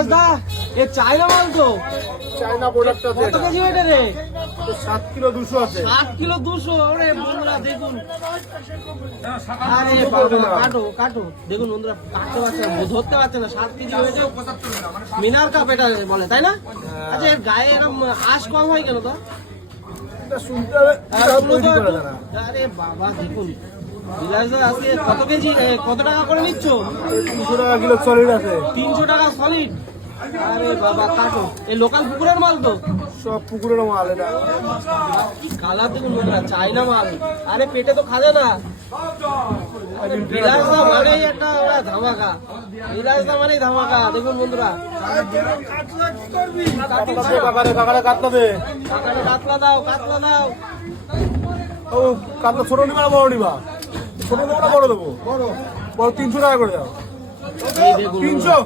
বিলাস দা এ China মাল তো, China product আছে। কত কেজি ওইটা রে? 7 কিলো 200 আছে। 7 কিলো 200। ওরে বন্ধুরা দেখুন, আরে বাবা কাটো কাটো, দেখুন বন্ধুরা কাটতে পারছে না, ধরতে পারছে না। 7 কেজি হয়েছে, মিনার কাপ এটা বলে তাই না? আচ্ছা এর গায়ে এরকম আঁশ কম হয় কেন তো? এটা শুনতে হবে, আরে বাবা দেখুন বিলাস দা আজকে কত কেজি কত টাকা করে নিচ্ছ? 300 টাকা কিলো সলিড আছে। 300 টাকা সলিড। আরে বাবা কাটো, এই লোকাল পুকুরের মাল তো? সব পুকুরের মাল এটা। কালার দেখুন বন্ধুরা, চাইনা মাল। আরে পেটে তো খাবে না। বিলাস দা মানেই একটা ওরা ধামাকা, বিলাস দা মানেই ধামাকা। দেখুন বন্ধুরা, কাকারে কাটলা দে। কাকারে কাতলা দাও, কাতলা দাও। ও কাটলা ছোট নিবা না বড় নিবা? ছোট নেবো না বড় দেবো? বড় 300 টাকা করে দাও। এই দেখুন 300?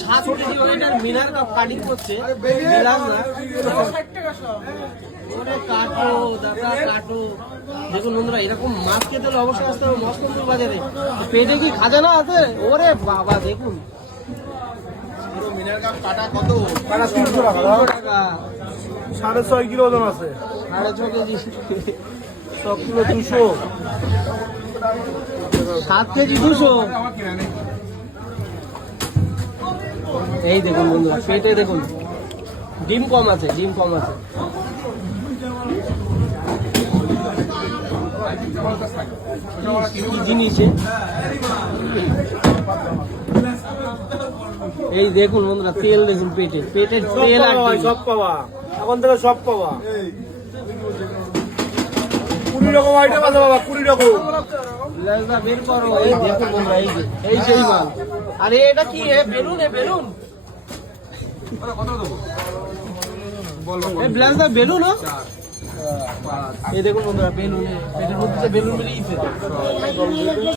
7 কেজি ওইটার মিনার কাপ কাটিং করছে বিলাস দা। ওরে কাটো দাদা কাটো। দেখুন বন্ধুরা, এরকম মাছ খেতে হলে অবশ্যই আসতে হবে মস্তপুর বাজারে। পেটে কি খাজানা আছে? ওরে বাবা দেখুন, মিনার কাপ কাটা কত? কাটা 300 টাকা। 300 টাকা। 6.5 কিলো ওজন আছে। 6.5 কেজি। সব কিলো 200। 7 কেজি 200। এই দেখুন বন্ধুরা, পেটে দেখুন ডিম কম আছে, ডিম কম আছে। কি জিনিস এ? এই দেখুন বন্ধুরা, তেল দেখুন পেটে, পেটের তেল আর ডিম। সব পাওয়া, এখন থেকে সব পাওয়া। 20 রকম আইটেম আছে বাবা, 20 রকম। বিলাসদা বের করো। এই দেখুন বন্ধুরা, এই যে এই সেই মাল। আরে এটা কি বেলুন? Balloon বিলাসদা balloon. এই দেখুন বন্ধুরা, বেলুন, পেটের মধ্যে বেলুন বেরিয়েছে।